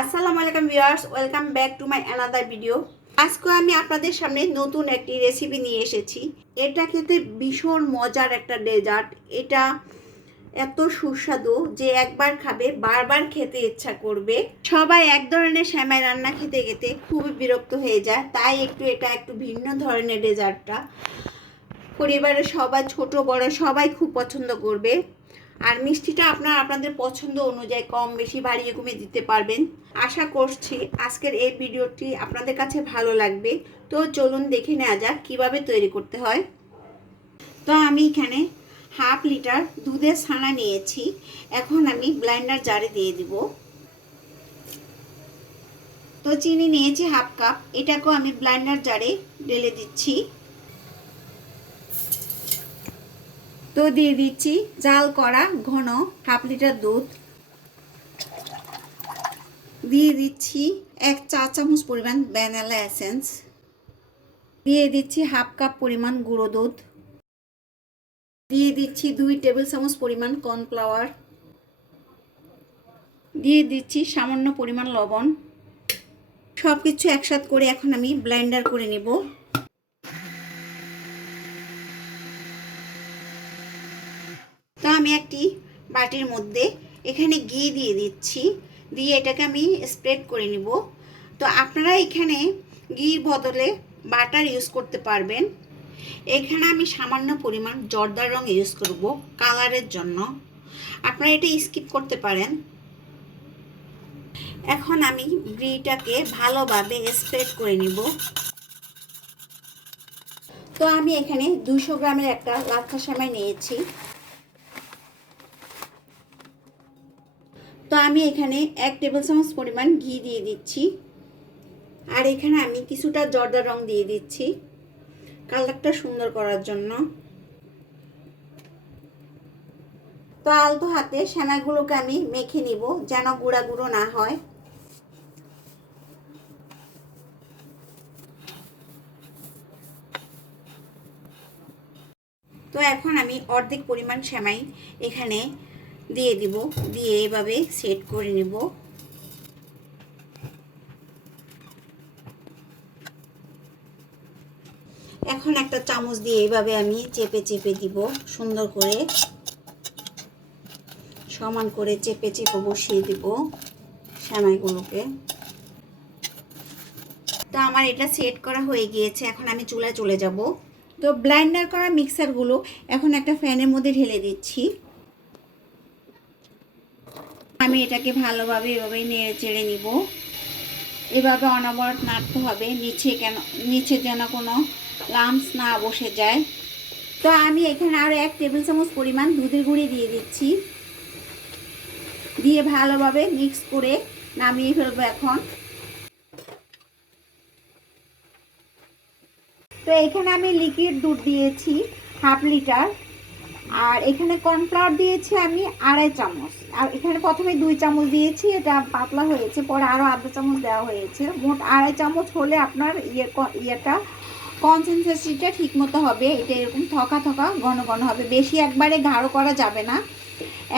আসসালামু আলাইকুম viewers, welcome back to my another video. আজকে আমি আপনাদের সামনে নতুন একটি রেসিপি নিয়ে এসেছি। এটা খেতে ভীষণ মজার একটা ডেজার্ট এটা এত সুস্বাদু যে একবার খাবে, বারবার খেতে ইচ্ছা করবে। সবাই এক ধরনের শ্যামাই রান্না খেতে খেতে খুবই বিরক্ত হয়ে যায়। তাই একটু এটা একটু ভিন্ন ধরনের ডেজার্টটা পরিবারের সবাই, ছোট, বড় সবাই খুব পছন্দ করবে। আর মিষ্টিটা আপনার আপনাদের পছন্দ অনুযায়ী কম বেশি বাড়িয়ে কমে দিতে পারবেন। আশা করছি আজকের এই ভিডিওটি আপনাদের কাছে ভালো লাগবে। তো চলুন দেখে নেওয়া যাক কীভাবে তৈরি করতে হয়। তো আমি এখানে হাফ লিটার দুধের ছানা নিয়েছি। এখন আমি ব্লাইন্ডার জারে দিয়ে দিব। তো চিনি নিয়েছি হাফ কাপ। এটাকেও আমি ব্লাইন্ডার জারে ঢেলে দিচ্ছি। তো দিয়ে দিচ্ছি জাল করা ঘন হাফ লিটার দুধ। দিয়ে দিচ্ছি এক চা চামচ পরিমাণ ভ্যানিলা এসেন্স দিয়ে দিচ্ছি হাফ কাপ পরিমাণ গুঁড়ো দুধ। দিয়ে দিচ্ছি দুই টেবিল চামচ পরিমাণ কর্নফ্লাওয়ার দিয়ে দিচ্ছি সামান্য পরিমাণ লবণ। সব কিছু একসাথ করে এখন আমি ব্লেন্ডার করে নেব। আমি একটি বাটির মধ্যে এখানে ঘি দিয়ে দিচ্ছি। দিয়ে এটাকে আমি স্প্রেড করে নিব। তো আপনারা এখানে ঘির বদলে বাটার ইউজ করতে পারবেন। এখানে আমি সামান্য পরিমাণ জর্দার রং ইউজ করব কালারের জন্য। আপনারা এটা স্কিপ করতে পারেন। এখন আমি ঘিটাকে ভালোভাবে স্প্রেড করে নিব। তো আমি এখানে দুশো গ্রামের একটা লাচ্ছা সেমাই নিয়েছি। তো আমি এখানে এক টেবিল চামচ পরিমাণ ঘি দিয়ে দিচ্ছি। আর এখানে আমি কিছুটা জর্দা রং দিয়ে দিচ্ছি কালারটা সুন্দর করার জন্য। তো আলতো হাতে সেমাইগুলোকে আমি মেখে নিব যেন গুঁড়া গুঁড়ো না হয়। তো এখন আমি অর্ধেক পরিমাণ সেমাই এখানে দিয়ে দিব, দিয়ে এভাবে সেট করে নিব। এখন একটা চামচ দিয়ে এইভাবে আমি চেপে চেপে দিব, সুন্দর করে। সমান করে চেপে চেপে বসিয়ে দিব সেমাইগুলোকে তো আমার এটা সেট করা হয়ে গিয়েছে, এখন আমি চুলায় চলে যাব। তো ব্লাইন্ডার করা মিক্সারগুলো এখন একটা ফ্যানের মধ্যে ঢেলে দিচ্ছি। আমি এটাকে ভালোভাবে এভাবে নেড়ে চেড়ে নিব। এভাবে অনবরত নাড়তে হবে, নিচে কেন, নিচে যেন কোনো লাম্পস না বসে যায়। তো আমি এখানে আরও এক টেবিল চামচ পরিমাণ দুধের গুঁড়ি দিয়ে দিচ্ছি। দিয়ে ভালোভাবে মিক্স করে নামিয়ে ফেলব এখন। তো এখানে আমি লিকুইড দুধ দিয়েছি, হাফ লিটার আর এখানে কর্নফ্লাওয়ার দিয়েছি আমি আড়াই চামচ। আর এখানে প্রথমে দুই চামচ দিয়েছি, এটা পাতলা হয়েছে, পরে আরও আধা চামচ দেওয়া হয়েছে। মোট আড়াই চামচ হলে আপনার ইয়ে ইয়েটা কনসেন্ট্রেসিটা ঠিক মতো হবে। এটা এরকম থকা থকা ঘন ঘন হবে। বেশি একবারে গাঢ় করা যাবে না।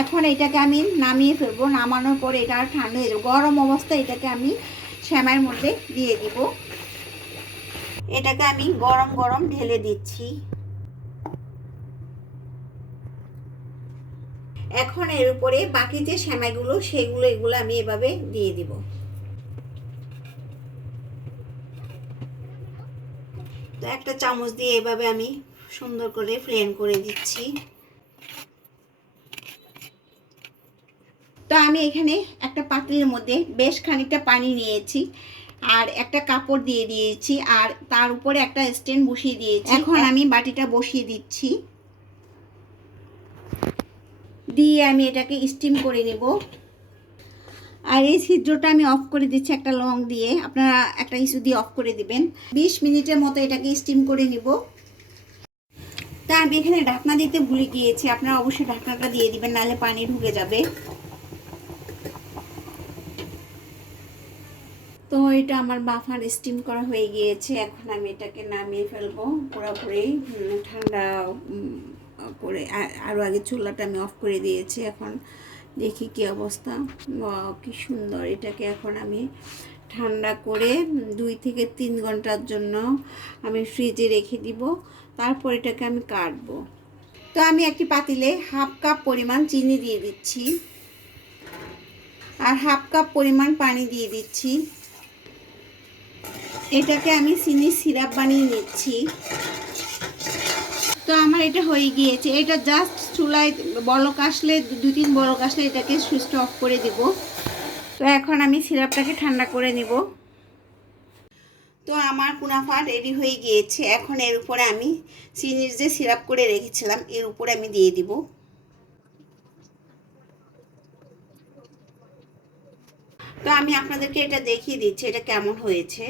এখন এটাকে আমি নামিয়ে ফেলব। নামানোর পরে এটা আর ঠান্ডা হয়ে যাবে। গরম অবস্থায় এটাকে আমি শ্যামার মধ্যে দিয়ে দিব। এটাকে আমি গরম গরম ঢেলে দিচ্ছি। এখন এর উপরে বাকি যে সেমাইগুলো সেগুলো এগুলো আমি এভাবে দিয়ে দিব। তো একটা চামচ দিয়ে এভাবে আমি সুন্দর করে ফ্লেন করে দিচ্ছি। তো আমি এখানে একটা পাত্রের মধ্যে বেশ খানিকটা পানি নিয়েছি আর একটা কাপড় দিয়ে দিয়েছি আর তার উপরে একটা স্ট্যান্ড বসিয়ে দিয়েছি। এখন আমি বাটিটা বসিয়ে দিচ্ছি। দিয়ে আমি এটাকে স্টিম করে নেব। আর এই ছিদ্রটা আমি অফ করে দিচ্ছি একটা লং দিয়ে। আপনারা একটা ইস্যু দিয়ে অফ করে দিবেন। 20 মিনিটের মতো এটাকে স্টিম করে নিব। তা আমি এখানে ঢাকনা দিতে ভুলে গিয়েছি। আপনারা অবশ্যই ঢাকনাটা দিয়ে দিবেন, নাহলে পানি ঢুকে যাবে। তো এটা আমার বাফার স্টিম করা হয়ে গিয়েছে। এখন আমি এটাকে নামিয়ে ফেলব পুরোপুরি। ঠান্ডা করে। আরও আগে চুলাটা আমি অফ করে দিয়েছি, এখন দেখি কি অবস্থা। কি সুন্দর। এটাকে এখন আমি ঠান্ডা করে দুই থেকে তিন ঘণ্টার জন্য আমি ফ্রিজে রেখে দিব। তারপর এটাকে আমি কাটবো। তো আমি একটি পাতিলে হাফ কাপ পরিমাণ চিনি দিয়ে দিচ্ছি। আর হাফ কাপ পরিমাণ পানি দিয়ে দিচ্ছি। এটাকে আমি চিনি সিরাপ বানিয়ে নিচ্ছি। তো আমার এটা হয়ে গিয়েছে। এটা জাস্ট চুলায় বলক আসলে, দু, তিন বলক আসলে এটাকে সুইচ অফ করে দিব। তো এখন আমি সিরাপটাকে ঠান্ডা করে নিব। তো আমার কুনাফা রেডি হয়ে গিয়েছে। এখন এর উপরে আমি চিনির যে সিরাপ করে রেখেছিলাম, এর উপরে আমি দিয়ে দিব। তো আমি আপনাদেরকে এটা দেখিয়ে দিচ্ছি, এটা কেমন হয়েছে।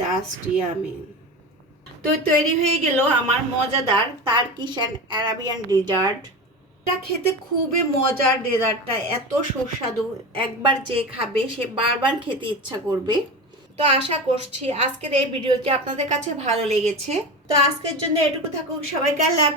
জাস্ট ইয়ামি তো তৈরি হয়ে গেল আমার মজাদার তার্কিশ অ্যান্ড অ্যারাবিয়ান ডেজার্ট এটা খেতে খুবই মজার ডেজার্টটা এত সুস্বাদু। একবার যে খাবে, সে বারবার খেতে ইচ্ছা করবে। তো আশা করছি আজকের এই ভিডিওটি আপনাদের কাছে ভালো লেগেছে। তো আজকের জন্য এটুকু থাকুক, সবাইকে আল্লাহ